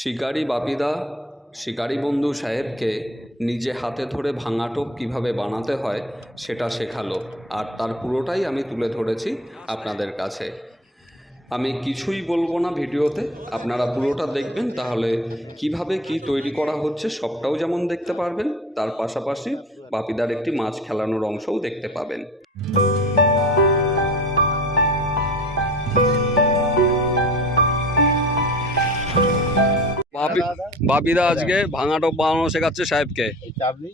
শিকারি বাপিদা, শিকারি বন্ধু সাহেবকে নিজে হাতে ধরে ভাঙা টোপ কীভাবে বানাতে হয় সেটা শেখালো, আর তার পুরোটাই আমি তুলে ধরেছি আপনাদের কাছে। আমি কিছুই বলব না ভিডিওতে, আপনারা পুরোটা দেখবেন, তাহলে কীভাবে কি তৈরি করা হচ্ছে সবটাও যেমন দেখতে পারবেন, তার পাশাপাশি বাপিদার একটি মাছ খেলানোর অংশও দেখতে পাবেন। বাপি বাপিদা আজকে ভাঙা টোপ বানানো শেখাচ্ছে সাহেবকে। এই চাপলি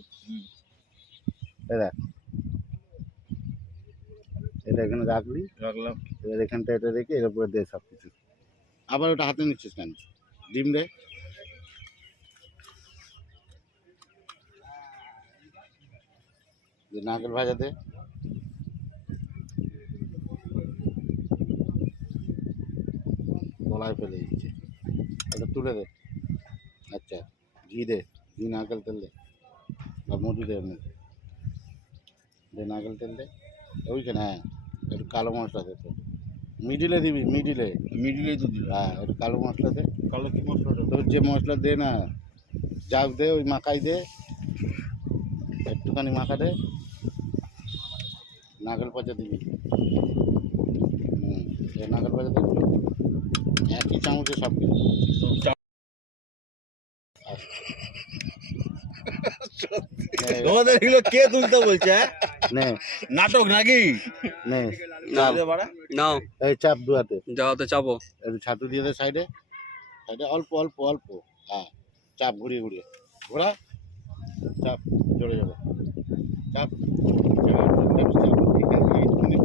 এই দেখ। এটা এখানে রাখলি। রাখলাম। এবার এখানটা এটা রেখে এর উপরে দে সব কিছু আবার ওটা হাতে নিচ্ছিস কেন? ডিম দে। যে নারকেল ভাজা দে। গলায় ফেলে দিচ্ছে। এটা তুলে দে। আচ্ছা ঘি দে ঘি নারকেল তেল দে বা মধু দে এর দে নারকেল তেল দে। ওইখানে হ্যাঁ একটু কালো মশলা দে তো। মিডিলে দিবি মিডিলে। মিডিলেই তো দিলাম হ্যাঁ একটু কালো মশলা দে। কালো কি মশলাটা তোর যে মশলা দে না যাক দে ওই মাখাই দে। একটুখানি মাখা দে। নারকেল পচা দিবি। হুম নারকেল পচা দিবি। একই চামচে সব কিছু তোমাদের এগুলো কে তুলতে বলছে হ্যাঁ? নে নাটক নাকি নে নাও এই চাপ দুয়াতে যাওয়াতে চাপো একটু ছাতু দিয়ে দে সাইডে সাইডে অল্প অল্প অল্প হ্যাঁ চাপ ঘুরিয়ে ঘুরিয়ে ঘোরা চাপ জোরে জোরে চাপ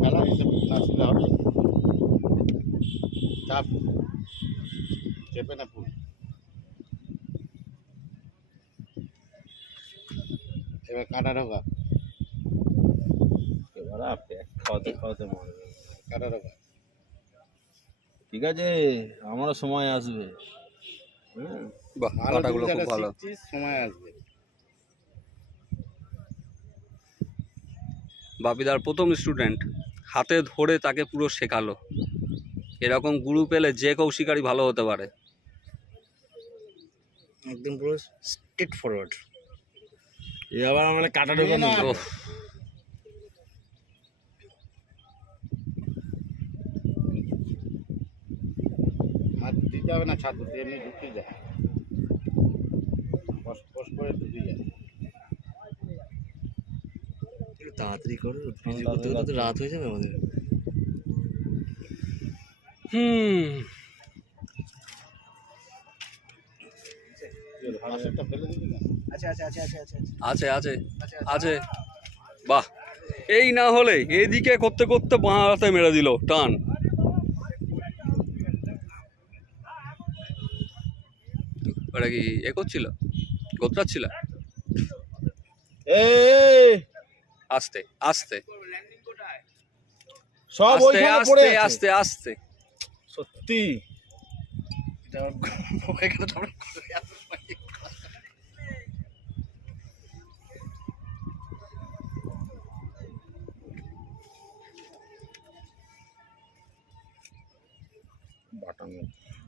ফেলা এসব নাচলে হবে চাপ চেপে না পুরো এবার কাঁটা ঢোকা। খাওয়াতে খাওয়াতে মরবে কাঁটা ঢোকা। ঠিক আছে আমারও সময় আসবে। বাহ ভালো কাটাগুলো খুব ভালো। সময় আসবে। বাপিদার প্রথম স্টুডেন্ট হাতে ধরে তাকে পুরো শেখালো। এরকম গুরু পেলে যে কেউ শিকারী ভালো হতে পারে। একদম পুরো স্ট্রেট ফরওয়ার্ড এ আবার আমার কাটা ঢোকে হাত দিতে হবে না ছাতু দিয়ে এমনি ঢুকিয়ে যায়। করে ঢুকিয়ে যায়। একটু তাড়াতাড়ি করো করতে করতে রাত হয়ে যাবে আমাদের। হুম। আছে আছে আছে বাহ। এই না হলে এদিকে করতে করতে বাঁ হাতে মেরে দিল টান। ওটা কি এ করছিল? গোত্রাচ্ছিল? আস্তে আস্তে। সব আস্তে ওইখানে পড়ে আস্তে আস্তে আস্তে। সত্যি। এটা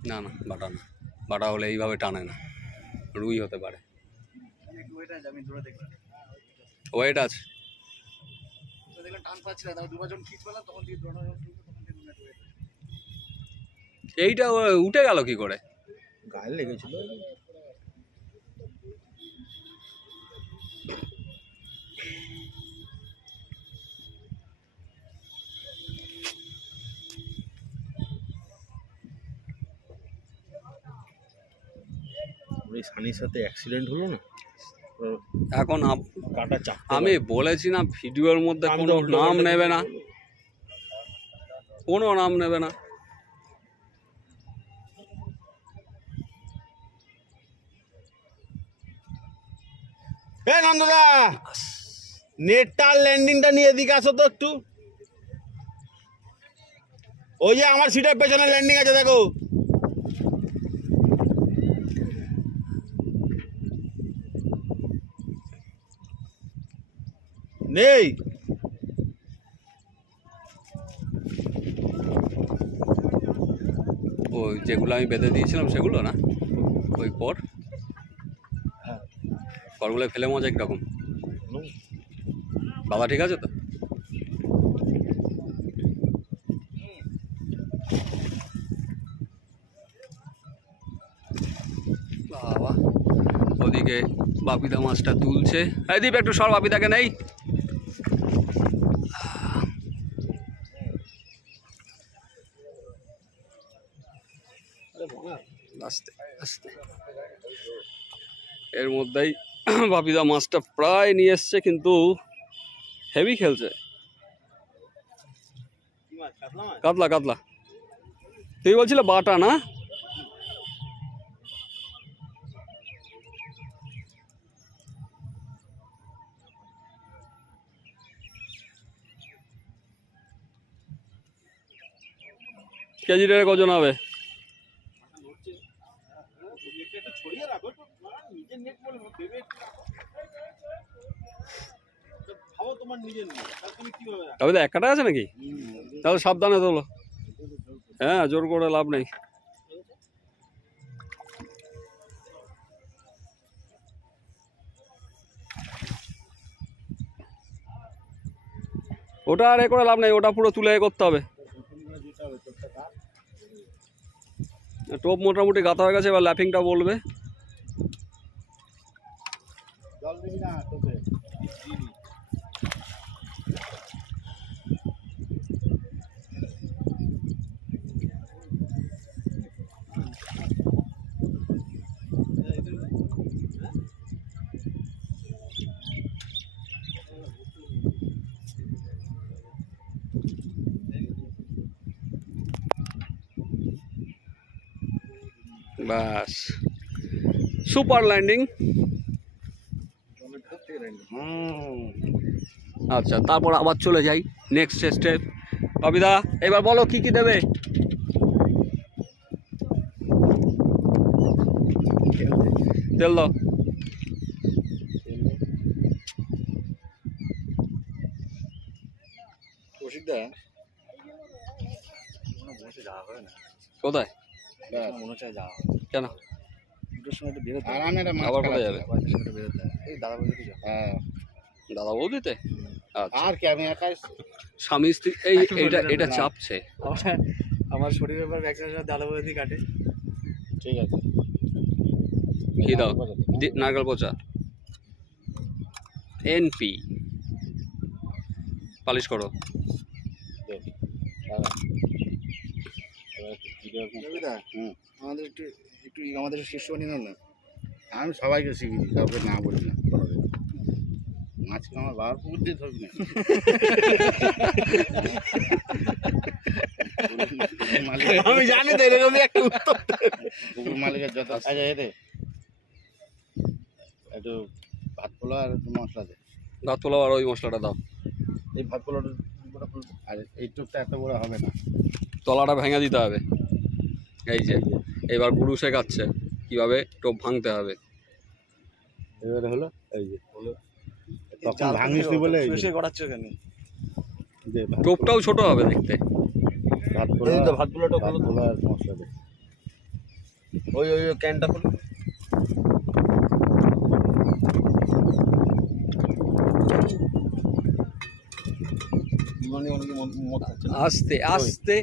না না, বাটা না। বাটা হলে এইভাবে টানে না। রুই হতে পারে। ওয়েট আছে। এইটা উঠে গেল কি করে? গায়ে লেগেছিল। ওই সানির সাথে অ্যাক্সিডেন্ট হলো না? এখন কাটা চাপ আমি বলেছি না ভিডিওর মধ্যে কোনো নাম নেবে না। কোনো নাম নেবে না। নন্দদা নেটটার ল্যান্ডিংটা নিয়ে এদিকে আসো তো একটু। ওই যে আমার সিটের পেছনে ল্যান্ডিং আছে দেখো। নেই। ওই যেগুলো আমি বেঁধে দিয়েছিলাম সেগুলো না? ওই কর করগুলো ফেলে মজা একরকম। বাবা ঠিক আছে তো? বাবা ওদিকে বাপিদা মাছটা তুলছে। এই দীপ একটু সর বাপিদাকে নেই। আস্তে। এর মধ্যেই বাপিদা মাছটা প্রায় নিয়ে এসছে, কিন্তু হেভি খেলছে। কাতলা কাতলা। তুই বলছিলে বাটা না? কেজি রেটে কজন হবে ছড়িয়ে রাখো একটু, না, নিজের নেট বলে না, ভেবে একটু রাখো। তো ভাবো তোমার নিজের নেট তাহলে তুমি তো এক কাটা আছে নাকি? তাহলে সাবধানে তোলো। হ্যাঁ জোর করে লাভ নেই। ওটা আর এ করে লাভ নেই, ওটা পুরো তুলে করতে হবে। টোপ মোটামুটি গাঁথা হয়ে গেছে, এবার ল্যাফিংটা বলবে। জল দিবি না তোকে ব্যাস সুপার ল্যান্ডিং। আচ্ছা তারপর আবার চলে যাই নেক্সট স্টেপ কবিদা এবার বলো কি কি দেবে? তেল দাও। কোথায়? হচ্ছে যাওয়া হবে। কেন? দুটোর সময় একটু বেরোতে আবার কোথায় যাবে? এই দাদা হ্যাঁ। দাদা বৌদিতে? আচ্ছা। আর কি আমি একাই স্বামী স্ত্রী এই এটা এটা চাপছে। আমার আমার শরীরের দাদা বৌদি কাটে। ঠিক আছে। কি দাও? দি- নারকেল পচা। এনপি পালিশ করো। আমাদের একটু একটু আমাদের নিল না আমি সবাইকে দিই কাউকে না বলি না মাছকে আমার বাবার পুকুর দিয়ে ধরবি না। আমি জানি তো এরকমই একটা উত্তর পুকুর মালিকের যত আছে একটু ভাত পোলা আর একটু মশলা দে। ভাত পোলাও আর ওই মশলাটা দাও। এই ভাত পোলাটা আর এই টুকটা এত বড় হবে না। তলাটা ভেঙে দিতে হবে। এই যে এবার গুরু শেখাচ্ছে কীভাবে টোপ ভাঙতে হবে? এবারে হলো এই যে হলো। তখন ভাঙিস নি বলে এই যে, শুয়ে কেন? টোপটাও ছোট হবে দেখতে। ভাত পোলা এই তো ভাত পোলাটা ওই ওই ওই ক্যানটা খুলো আস্তে আস্তে।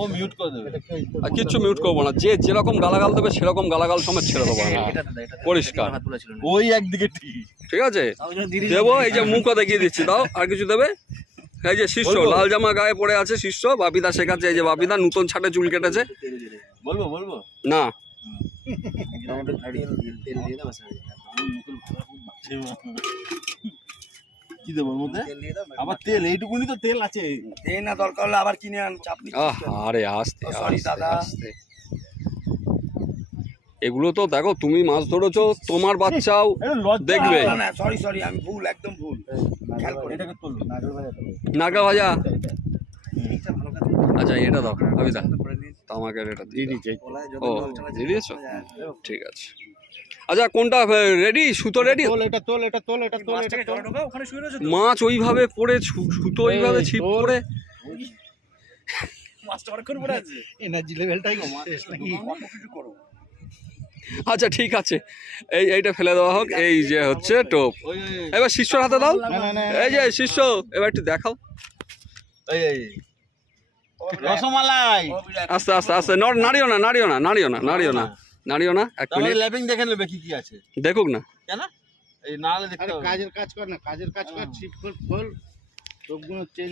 ও মিউট করে দেবে। আর কিচ্ছু মিউট করব না। যে যেরকম গালাগাল দেবে সেরকম গালাগাল সময় ছেড়ে দেবো পরিষ্কার। ওই একদিকে ঠিক। আছে? তাও দেবো এই যে মুখও দেখিয়ে দিচ্ছি। দাও আর কিছু দেবে? এই যে শিষ্য লাল জামা গায়ে পড়ে আছে শিষ্য বাপিদা শেখাচ্ছে এই যে বাপিদা নতুন ছাটে চুল কেটেছে। বলব বলব? না। কি দেবো মধ্যে? তেল আবার তেল এইটুকুনি তো তেল আছে। দে না দরকার হলে আবার কিনে আন চাপ নিচ্ছিস আরে আস্তে sorry, আস্তে, দাদা। আস্তে। এগুলো তো দেখো তুমি মাছ ধরেছো তোমার বাচ্চাও দেখবে। সরি সরি আমি ভুল একদম ভুল। নাগা ভাজা আচ্ছা এটা দাও করে নিয়েছি। তামাকে এটা দিয়ে দিয়ে দাও। দিচ্ছে। গলায় যত ও দিয়ে দিয়েছ? ঠিক আছে। আচ্ছা কোনটা রেডি সুতো রেডি তোল এটা তোল এটা তোল এটা তোল এটা তোল। ওখানে শুয়ে রয়েছো মাছ ওইভাবে পড়ে সুতো ওইভাবে ছিপ পড়ে। মাছটা অনেকক্ষণ পরে আছে। এনার্জি লেভেলটাই শেষ নাকি? অল্প কিছু করো। আচ্ছা ঠিক আছে। এই এইটা ফেলে দেওয়া হোক। এই যে হচ্ছে টোপ। এবার শিষ্যর হাতে দাও। না না না এই যে শিষ্য এবার একটু দেখাও। রসমালাই। আস্তে আস্তে আস্তে। নাড়িও না নাড়িও না নাড়িও না নাড়িও না। নাড়িও না এক মিনিট ল্যাপিং দেখে নেবে কি কি আছে। দেখুক না। কেন? এই নালে দেখতে আরে কাজের কাজ কর না কাজের কাজ কর ছিপ খোল খোল সবগুলো চেঞ্জ